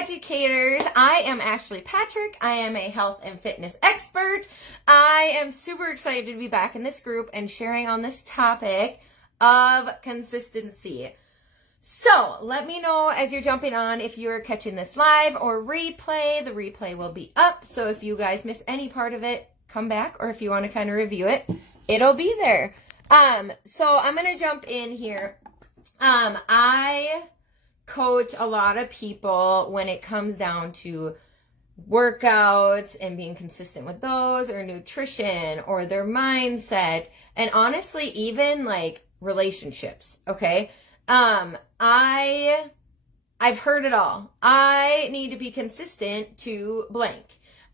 educators. I am Ashley Patrick. I am a health and fitness expert. I am super excited to be back in this group and sharing on this topic of consistency. So let me know as you're jumping on if you're catching this live or replay. The replay will be up. So if you guys miss any part of it, come back, or if you want to kind of review it, it'll be there. So I'm going to jump in here. I coach a lot of people when it comes down to workouts and being consistent with those, or nutrition, or their mindset, and honestly, even like relationships. Okay. I've heard it all. I need to be consistent to blank.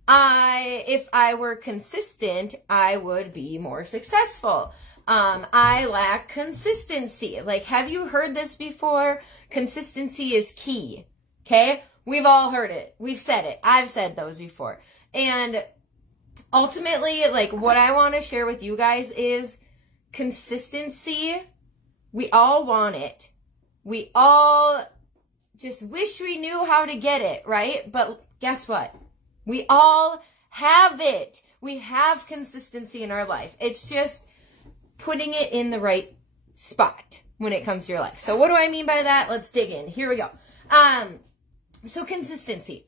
If I were consistent, I would be more successful. I lack consistency. Like, have you heard this before? Consistency is key. Okay? We've all heard it. We've said it. I've said those before. And ultimately, like, what I want to share with you guys is consistency. We all want it. We all just wish we knew how to get it, right? But guess what? We all have it. We have consistency in our life. It's just putting it in the right spot when it comes to your life. So what do I mean by that? Let's dig in. Here we go. So consistency.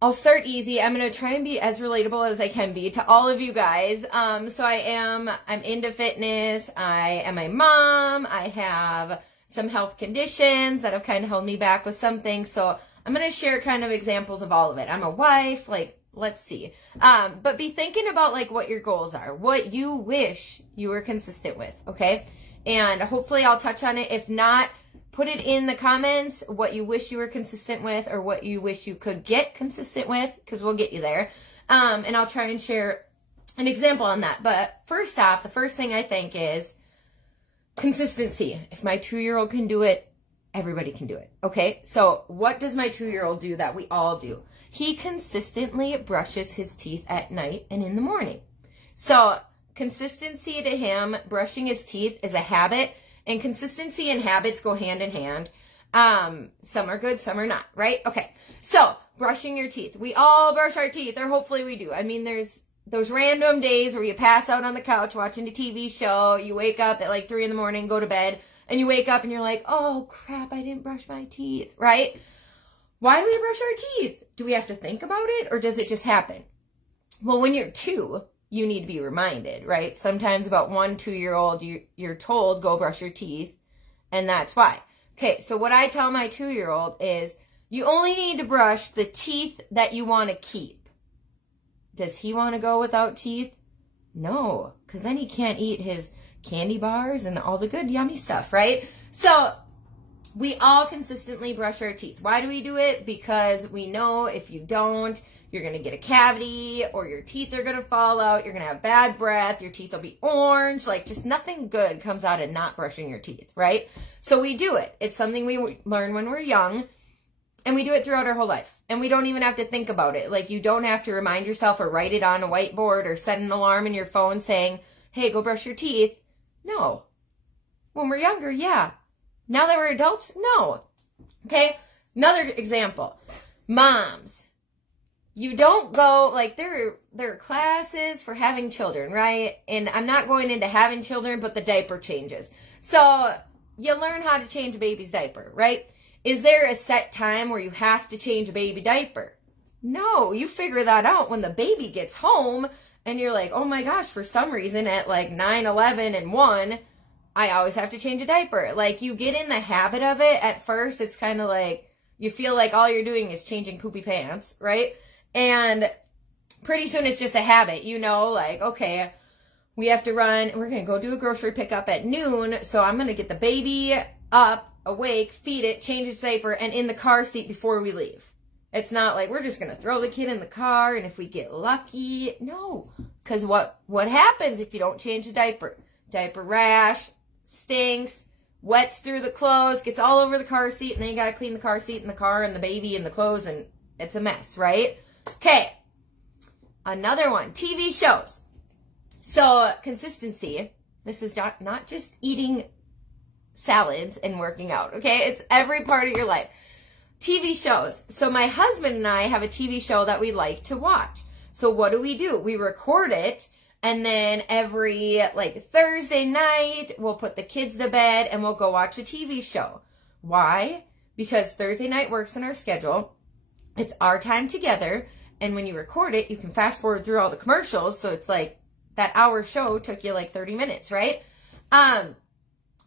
I'll start easy. I'm going to try and be as relatable as I can be to all of you guys. So I'm into fitness. I am a mom. I have some health conditions that have kind of held me back with some things. So I'm going to share kind of examples of all of it. I'm a wife, like, let's see. But be thinking about like what your goals are, what you wish you were consistent with, okay? And hopefully I'll touch on it. If not, put it in the comments what you wish you were consistent with, or what you wish you could get consistent with, because we'll get you there. And I'll try and share an example on that. But first off, the first thing I think is consistency. If my 2-year-old can do it, everybody can do it, okay? So what does my 2-year-old do that we all do? He consistently brushes his teeth at night and in the morning. So consistency to him, brushing his teeth is a habit, and consistency and habits go hand in hand. Some are good, some are not, right? Okay, so brushing your teeth. We all brush our teeth, or hopefully we do. I mean, there's those random days where you pass out on the couch watching a TV show, you wake up at like 3 in the morning, go to bed, and you wake up and you're like, oh crap, I didn't brush my teeth, right? Why do we brush our teeth? Do we have to think about it, or does it just happen? Well, when you're 2, you need to be reminded, right? Sometimes about 1 2-year-old, you're told, go brush your teeth, and that's why. Okay, so what I tell my 2-year-old is, you only need to brush the teeth that you want to keep. Does he want to go without teeth? No, because then he can't eat his candy bars and all the good yummy stuff, right? So we all consistently brush our teeth. Why do we do it? Because we know if you don't, you're going to get a cavity, or your teeth are going to fall out, you're going to have bad breath, your teeth will be orange, like just nothing good comes out of not brushing your teeth, right? So we do it. It's something we learn when we're young, and we do it throughout our whole life. And we don't even have to think about it. Like, you don't have to remind yourself or write it on a whiteboard or set an alarm in your phone saying, hey, go brush your teeth. No. When we're younger, yeah. Now that we're adults, no. Okay? Another example. Moms. You don't go, like, there are classes for having children, right? And I'm not going into having children, but the diaper changes. So you learn how to change a baby's diaper, right? Is there a set time where you have to change a baby diaper? No, you figure that out when the baby gets home, and you're like, oh my gosh, for some reason at like 9, 11, and 1, I always have to change a diaper. Like, you get in the habit of it. At first, it's kind of like, you feel like all you're doing is changing poopy pants, right? And pretty soon it's just a habit, you know, like, okay, we have to run, we're going to go do a grocery pickup at noon, so I'm going to get the baby up, awake, feed it, change its diaper, and in the car seat before we leave. It's not like we're just going to throw the kid in the car, and if we get lucky, no. Because what happens if you don't change the diaper? Diaper rash, stinks, wets through the clothes, gets all over the car seat, and then you got to clean the car seat and the car and the baby and the clothes, and it's a mess, right? Okay. Another one, TV shows. So consistency, this is not just eating salads and working out, okay? It's every part of your life. TV shows. So my husband and I have a TV show that we like to watch. So what do? We record it, and then every like Thursday night, we'll put the kids to bed and we'll go watch a TV show. Why? Because Thursday night works in our schedule. It's our time together. And when you record it, you can fast forward through all the commercials. So it's like that hour show took you like 30 minutes, right?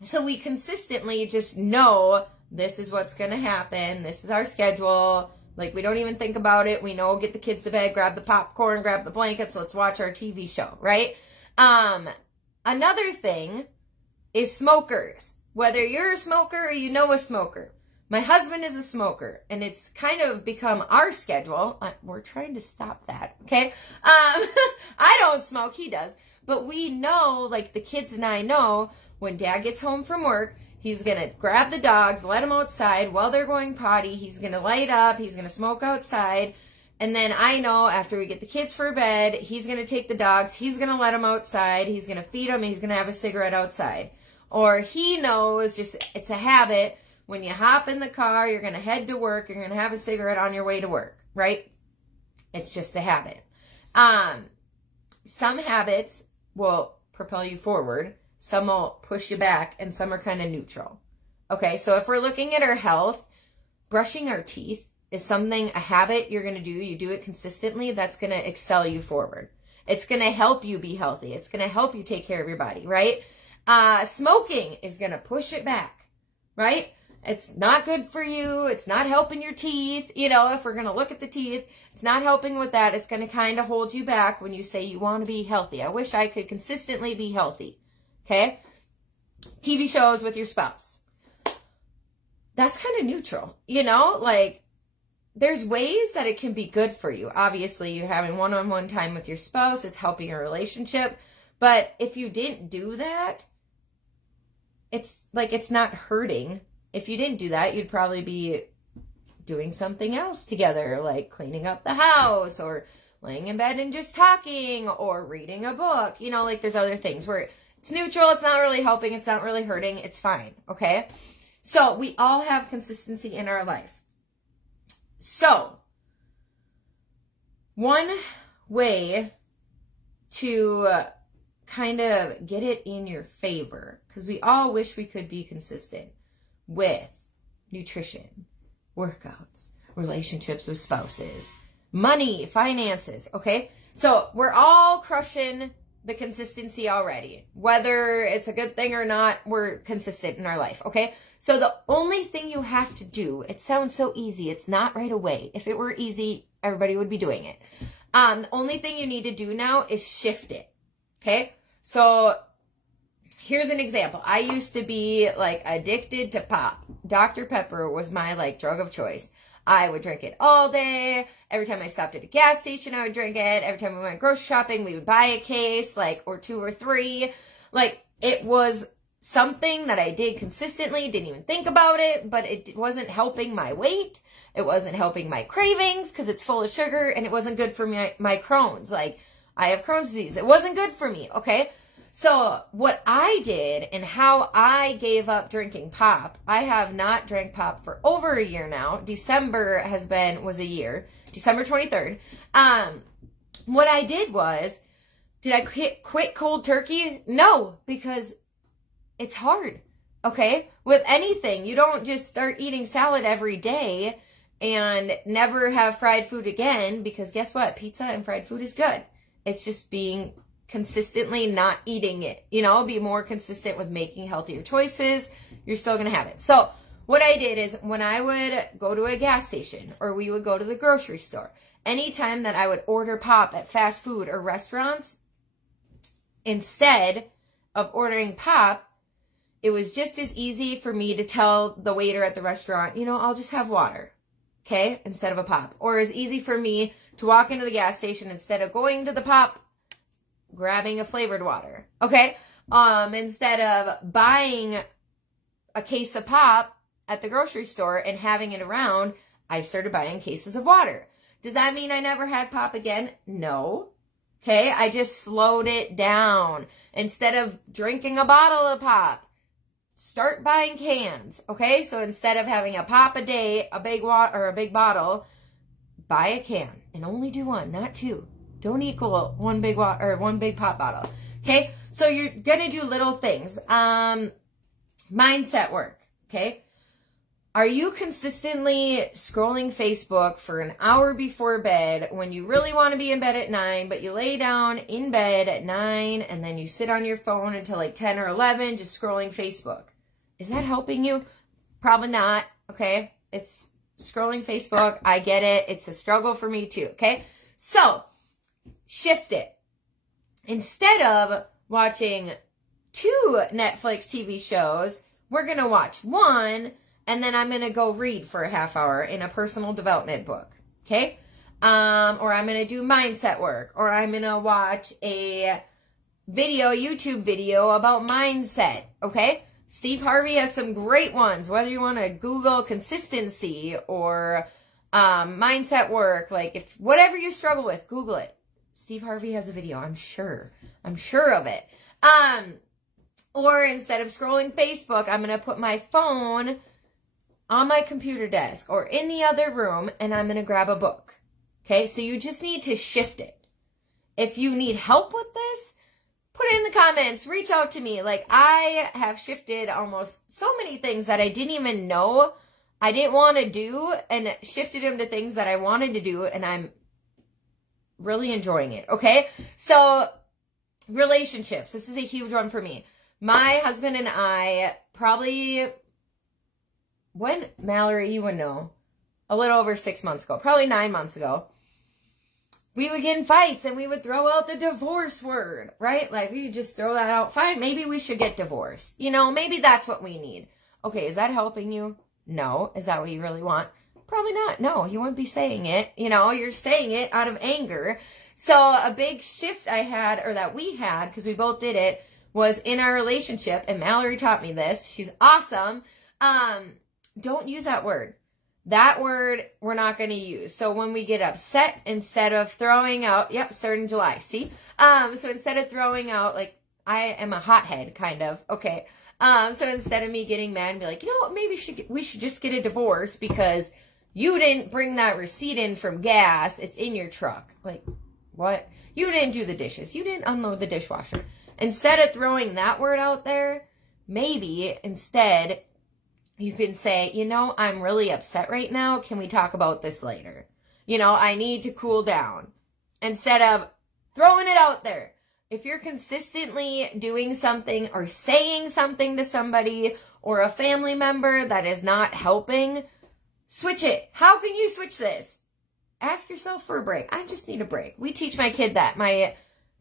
So we consistently just know this is what's going to happen. This is our schedule. Like, we don't even think about it. We know, get the kids to bed, grab the popcorn, grab the blankets, let's watch our TV show, right? Another thing is smokers. Whether you're a smoker or you know a smoker. My husband is a smoker, and it's kind of become our schedule. We're trying to stop that, okay? I don't smoke, he does. But we know, like the kids and I know, when Dad gets home from work, he's going to grab the dogs, let them outside while they're going potty. He's going to light up. He's going to smoke outside. And then I know after we get the kids for bed, he's going to take the dogs. He's going to let them outside. He's going to feed them. And he's going to have a cigarette outside. Or he knows, just it's a habit. When you hop in the car, you're going to head to work. You're going to have a cigarette on your way to work, right? It's just a habit. Some habits will propel you forward. Some will push you back, and some are kind of neutral. Okay, so if we're looking at our health, brushing our teeth is something, a habit you're going to do. You do it consistently. That's going to excel you forward. It's going to help you be healthy. It's going to help you take care of your body, right? Smoking is going to push it back, right? It's not good for you. It's not helping your teeth. You know, if we're going to look at the teeth, it's not helping with that. It's going to kind of hold you back when you say you want to be healthy. I wish I could consistently be healthy. Okay? TV shows with your spouse. That's kind of neutral. You know, like, there's ways that it can be good for you. Obviously, you're having one-on-one time with your spouse. It's helping your relationship. But if you didn't do that, it's like it's not hurting. If you didn't do that, you'd probably be doing something else together, like cleaning up the house or laying in bed and just talking or reading a book. You know, like there's other things where it's neutral. It's not really helping. It's not really hurting. It's fine. Okay? So we all have consistency in our life. So one way to kind of get it in your favor, because we all wish we could be consistent with nutrition, workouts, relationships with spouses, money, finances, okay? So we're all crushing the consistency already. Whether it's a good thing or not, we're consistent in our life, okay? So the only thing you have to do, it sounds so easy, it's not right away. If it were easy, everybody would be doing it. The only thing you need to do now is shift it, okay? So here's an example. I used to be like addicted to pop. Dr. Pepper was my like drug of choice. I would drink it all day. Every time I stopped at a gas station, I would drink it. Every time we went grocery shopping, we would buy a case, like, or 2 or 3. Like, it was something that I did consistently, didn't even think about it, but it wasn't helping my weight. It wasn't helping my cravings because it's full of sugar, and it wasn't good for my Crohn's. Like, I have Crohn's disease. It wasn't good for me, okay? So what I did and how I gave up drinking pop, I have not drank pop for over a year now. December was a year. December 23rd. What I did was, did I quit cold turkey? No, because it's hard, okay? With anything, you don't just start eating salad every day and never have fried food again, because guess what? Pizza and fried food is good. It's just being consistently not eating it, you know, be more consistent with making healthier choices. You're still going to have it. So what I did is when I would go to a gas station or we would go to the grocery store, anytime that I would order pop at fast food or restaurants, instead of ordering pop, it was just as easy for me to tell the waiter at the restaurant, you know, I'll just have water, okay, instead of a pop. Or as easy for me to walk into the gas station instead of going to the pop, grabbing a flavored water, okay? Instead of buying a case of pop at the grocery store and having it around, I started buying cases of water. Does that mean I never had pop again? No. Okay, I just slowed it down. Instead of drinking a bottle of pop, start buying cans, okay? So instead of having a pop a day, a big or a big bottle, buy a can and only do one, not two. Don't equal one big one big pop bottle, okay? So you're gonna do little things. Mindset work, okay? Are you consistently scrolling Facebook for an hour before bed when you really want to be in bed at 9, but you lay down in bed at 9 and then you sit on your phone until like 10 or 11 just scrolling Facebook? Is that helping you? Probably not, okay? It's scrolling Facebook. I get it. It's a struggle for me too, okay? So, shift it. Instead of watching 2 Netflix TV shows, we're going to watch one, and then I'm going to go read for a half hour in a personal development book, okay? Or I'm going to do mindset work, or I'm going to watch a YouTube video about mindset, okay? Steve Harvey has some great ones, whether you want to Google consistency or mindset work, like if whatever you struggle with, Google it. Steve Harvey has a video, I'm sure of it. Or instead of scrolling Facebook, I'm going to put my phone on my computer desk or in the other room, and I'm going to grab a book. Okay, so you just need to shift it. If you need help with this, put it in the comments. Reach out to me. Like, I have shifted almost so many things that I didn't even know I didn't want to do, and shifted them to things that I wanted to do, and I'm really enjoying it. Okay, so relationships. This is a huge one for me. My husband and I probably, when, Mallory, you would know, a little over 6 months ago, probably 9 months ago, we would get in fights and we would throw out the divorce word, right? Like, we would just throw that out. Fine, maybe we should get divorced. You know, maybe that's what we need. Okay, is that helping you? No. Is that what you really want? Probably not. No, you wouldn't be saying it. You know, you're saying it out of anger. So a big shift I had, or that we had, because we both did it, was in our relationship, and Mallory taught me this. She's awesome. Don't use that word. That word we're not going to use. So when we get upset, instead of throwing out, yep, starting July, see? So instead of throwing out, like, I am a hothead, kind of, okay. So instead of me getting mad and be like, you know what, maybe we should just get a divorce because you didn't bring that receipt in from gas. It's in your truck. Like, what? You didn't do the dishes. You didn't unload the dishwasher. Instead of throwing that word out there, maybe instead you can say, you know, I'm really upset right now. Can we talk about this later? You know, I need to cool down. Instead of throwing it out there. If you're consistently doing something or saying something to somebody or a family member that is not helping, switch it. How can you switch this? Ask yourself for a break. I just need a break. We teach my kid that. My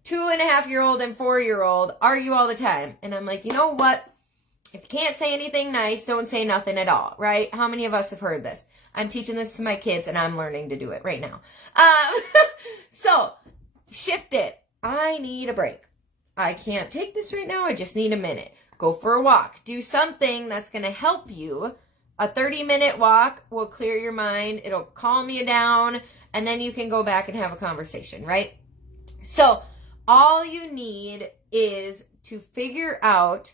2.5-year-old and 4-year-old argue all the time. And I'm like, you know what? If you can't say anything nice, don't say nothing at all, right? How many of us have heard this? I'm teaching this to my kids, and I'm learning to do it right now. So, shift it. I need a break. I can't take this right now. I just need a minute. Go for a walk. Do something that's going to help you. A 30-minute walk will clear your mind. It'll calm you down, and then you can go back and have a conversation, right? So, all you need is to figure out,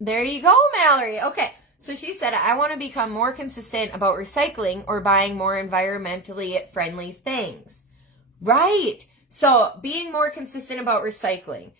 there you go, Mallory. Okay, so she said, I want to become more consistent about recycling or buying more environmentally friendly things. Right. So, being more consistent about recycling.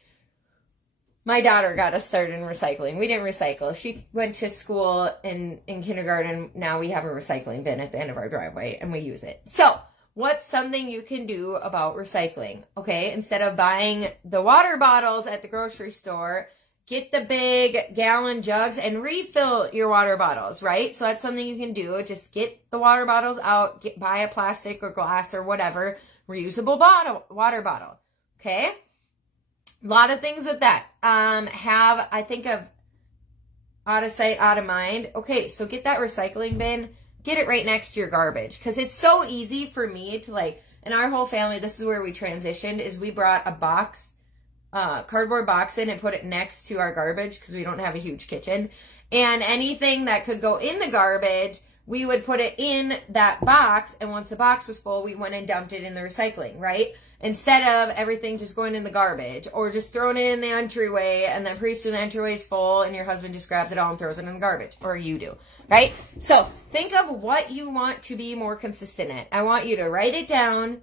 My daughter got us started in recycling. We didn't recycle. She went to school in kindergarten. Now we have a recycling bin at the end of our driveway, and we use it. So, what's something you can do about recycling? Okay, instead of buying the water bottles at the grocery store, get the big gallon jugs and refill your water bottles, right? So that's something you can do. Just get the water bottles out, buy a plastic or glass or whatever, reusable water bottle, okay? A lot of things with that. I think of out of sight, out of mind. Okay, so get that recycling bin. Get it right next to your garbage. Because it's so easy for me to, like, and our whole family, this is where we transitioned, is we brought a box, cardboard box in and put it next to our garbage because we don't have a huge kitchen. And anything that could go in the garbage, we would put it in that box. And once the box was full, we went and dumped it in the recycling, right? instead of everything just going in the garbage or just throwing it in the entryway and then pretty soon the entryway is full and your husband just grabs it all and throws it in the garbage, or you do, right? So think of what you want to be more consistent at. I want you to write it down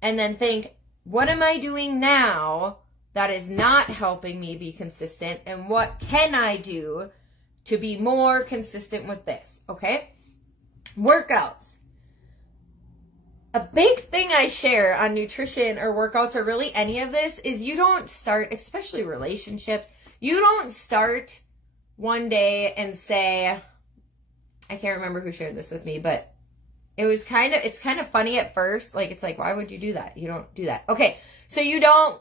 and then think, what am I doing now that is not helping me be consistent, and what can I do to be more consistent with this, okay? Workouts. A big thing I share on nutrition or workouts or really any of this is you don't start, especially relationships, you don't start one day and say, I can't remember who shared this with me, but it's kind of funny at first. Like, it's like, why would you do that? You don't do that. Okay, so you don't,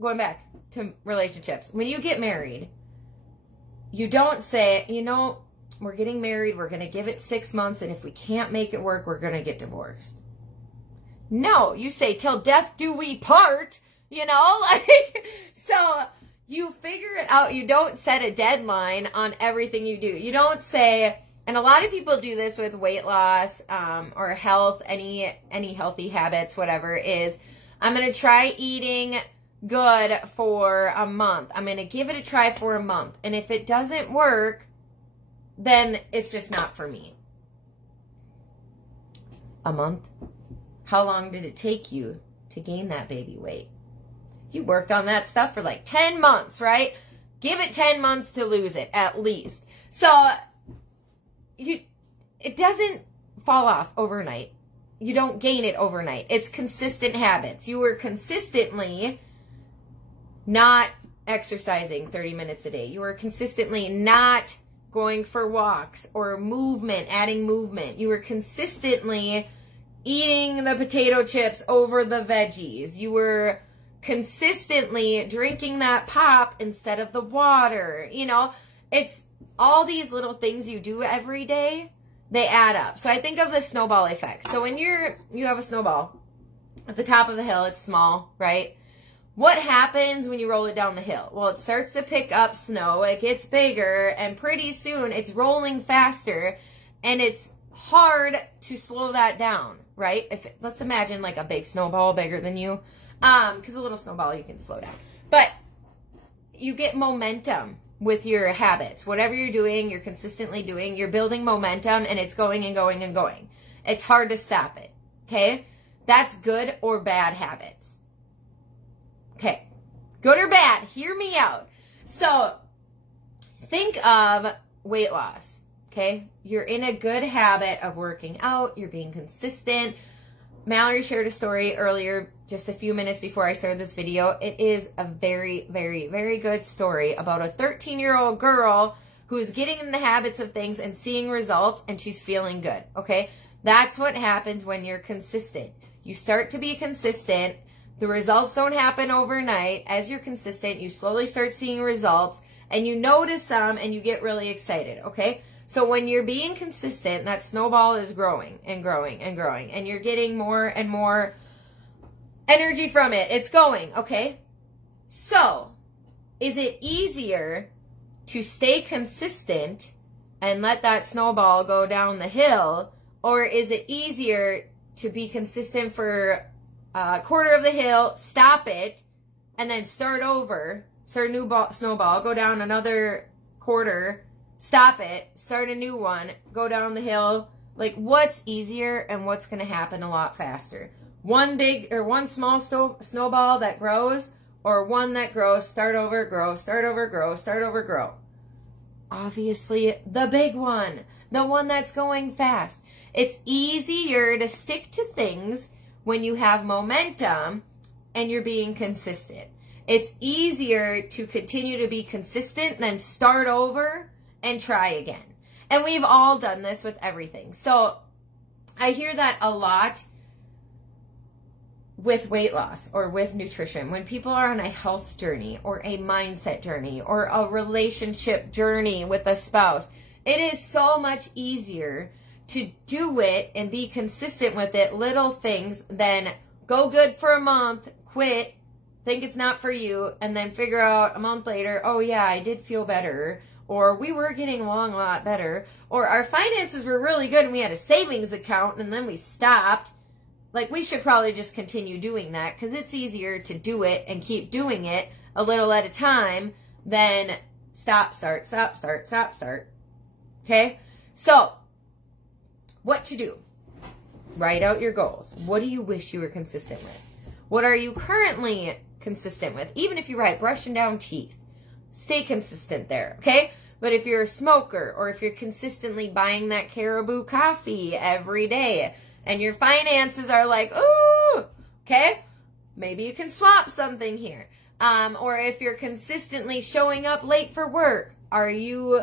going back to relationships, when you get married, you don't say, you know, we're getting married, we're going to give it 6 months, and if we can't make it work, we're going to get divorced. No, you say, till death do we part, you know? Like, so you figure it out. You don't set a deadline on everything you do. You don't say, and a lot of people do this with weight loss or health, any healthy habits, whatever, is I'm going to try eating good for a month. I'm going to give it a try for a month. And if it doesn't work, then it's just not for me. A month? How long did it take you to gain that baby weight? You worked on that stuff for like 10 months, right? Give it 10 months to lose it, at least. So it doesn't fall off overnight. You don't gain it overnight. It's consistent habits. You were consistently not exercising 30 minutes a day. You were consistently not going for walks or movement, adding movement. You were consistently eating the potato chips over the veggies. You were consistently drinking that pop instead of the water. You know, it's all these little things you do every day, they add up. So I think of the snowball effect. So when you have a snowball at the top of the hill, it's small, right? What happens when you roll it down the hill? Well, it starts to pick up snow, it gets bigger, and pretty soon it's rolling faster, and it's hard to slow that down, right? Let's imagine like a big snowball bigger than you, because a little snowball you can slow down. But you get momentum with your habits. Whatever you're doing, you're consistently doing, you're building momentum, and it's going and going and going. It's hard to stop it, okay? That's good or bad habits. Okay, good or bad, hear me out. So think of weight loss, okay? You're in a good habit of working out, you're being consistent. Mallory shared a story earlier, just a few minutes before I started this video. It is a very, very, very good story about a 13-year-old girl who's getting in the habits of things and seeing results, and she's feeling good, okay? That's what happens when you're consistent. You start to be consistent. The results don't happen overnight. As you're consistent, you slowly start seeing results, and you notice them, and you get really excited, okay? So when you're being consistent, that snowball is growing and growing and growing, and you're getting more and more energy from it. It's going, okay? So, is it easier to stay consistent and let that snowball go down the hill, or is it easier to be consistent for a quarter of the hill, stop it, and then start over, start a new snowball, go down another quarter, stop it, start a new one, go down the hill? Like, what's easier and what's going to happen a lot faster? One big or one small snowball that grows, or one that grows, start over, grow, start over, grow, start over, grow? Obviously, the big one, the one that's going fast. It's easier to stick to things when you have momentum and you're being consistent. It's easier to continue to be consistent than start over and try again. And we've all done this with everything. So I hear that a lot with weight loss or with nutrition. When people are on a health journey or a mindset journey or a relationship journey with a spouse, it is so much easier to do it and be consistent with it, little things, than go good for a month, quit, think it's not for you, and then figure out a month later, oh yeah, I did feel better, or we were getting along a lot better, or our finances were really good and we had a savings account and then we stopped. like, we should probably just continue doing that because it's easier to do it and keep doing it a little at a time than stop, start, stop, start, stop, start. Okay? So, what to do? Write out your goals. What do you wish you were consistent with? What are you currently consistent with? Even if you write brushing down teeth, stay consistent there, okay? But if you're a smoker or if you're consistently buying that Caribou coffee every day and your finances are like, ooh, okay, maybe you can swap something here. Or if you're consistently showing up late for work, are you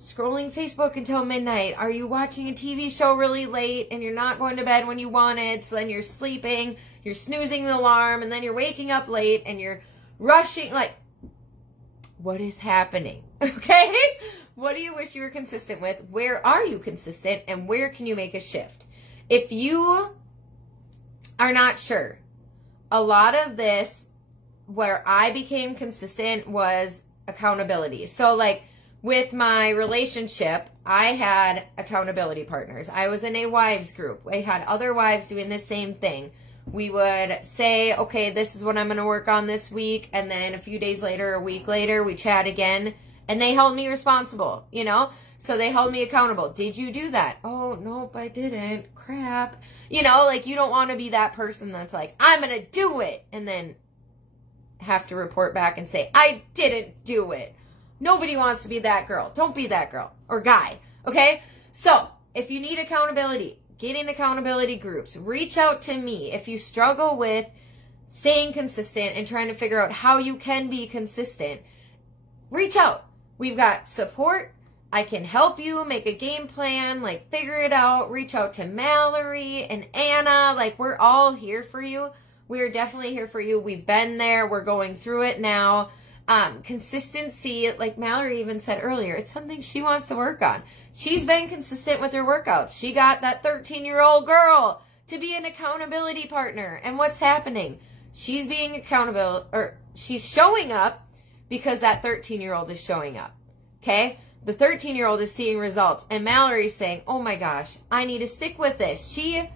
scrolling Facebook until midnight? Are you watching a TV show really late and you're not going to bed when you wanted, so then you're sleeping, you're snoozing the alarm, and then you're waking up late and you're rushing? Like, what is happening? Okay? What do you wish you were consistent with? Where are you consistent? And where can you make a shift? If you are not sure, a lot of this, where I became consistent, was accountability. So, like, with my relationship, I had accountability partners. I was in a wives group. I had other wives doing the same thing. We would say, okay, this is what I'm going to work on this week. And then a few days later, a week later, we chat again. And they held me responsible, you know? So they held me accountable. Did you do that? Oh, nope, I didn't. Crap. You know, like, you don't want to be that person that's like, I'm going to do it. And then have to report back and say, I didn't do it. Nobody wants to be that girl. Don't be that girl or guy, okay? So, if you need accountability, get in accountability groups. Reach out to me. If you struggle with staying consistent and trying to figure out how you can be consistent, reach out. We've got support. I can help you make a game plan, like, figure it out. Reach out to Mallory and Anna. Like, we're all here for you. We're definitely here for you. We've been there. We're going through it now. Consistency, like Mallory even said earlier, it's something she wants to work on. She's been consistent with her workouts. She got that 13-year-old girl to be an accountability partner. And what's happening? She's being accountable, or she's showing up because that 13-year-old is showing up. Okay? The 13-year-old is seeing results. And Mallory's saying, oh my gosh, I need to stick with this. She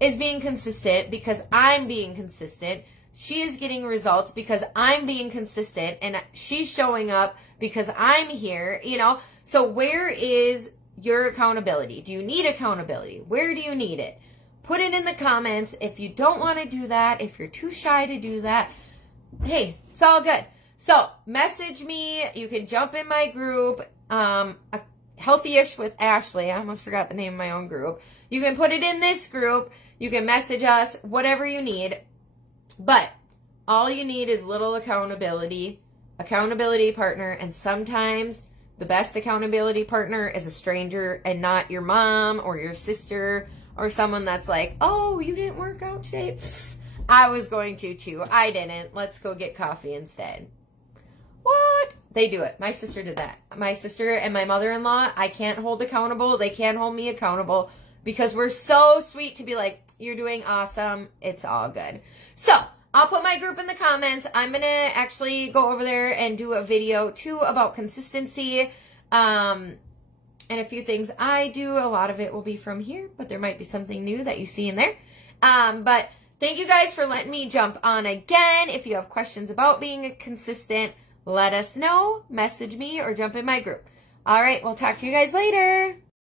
is being consistent because I'm being consistent. She is getting results because I'm being consistent, and she's showing up because I'm here, you know? So where is your accountability? Do you need accountability? Where do you need it? Put it in the comments. If you don't want to do that, if you're too shy to do that, hey, it's all good. So message me. You can jump in my group, Healthy-ish with Ashley. I almost forgot the name of my own group. You can put it in this group. You can message us, whatever you need. But all you need is little accountability partner, and sometimes the best accountability partner is a stranger and not your mom or your sister or someone that's like, oh, you didn't work out today? Pfft, I was going to too. I didn't. Let's go get coffee instead. What? They do it. My sister did that. My sister and my mother-in-law, I can't hold accountable. They can't hold me accountable because we're so sweet to be like, you're doing awesome. It's all good. So, I'll put my group in the comments. I'm going to actually go over there and do a video, too, about consistency. And a few things I do. A lot of it will be from here, but there might be something new that you see in there. But thank you guys for letting me jump on again. If you have questions about being consistent, let us know. Message me or jump in my group. All right, we'll talk to you guys later.